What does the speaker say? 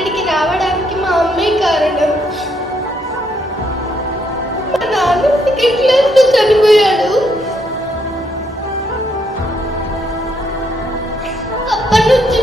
ఇక్కడికి రావడానికి మా అమ్మే కారణం. మా నాన్న సెకండ్ క్లాస్ లో చనిపోయాడు. అప్పటి నుంచి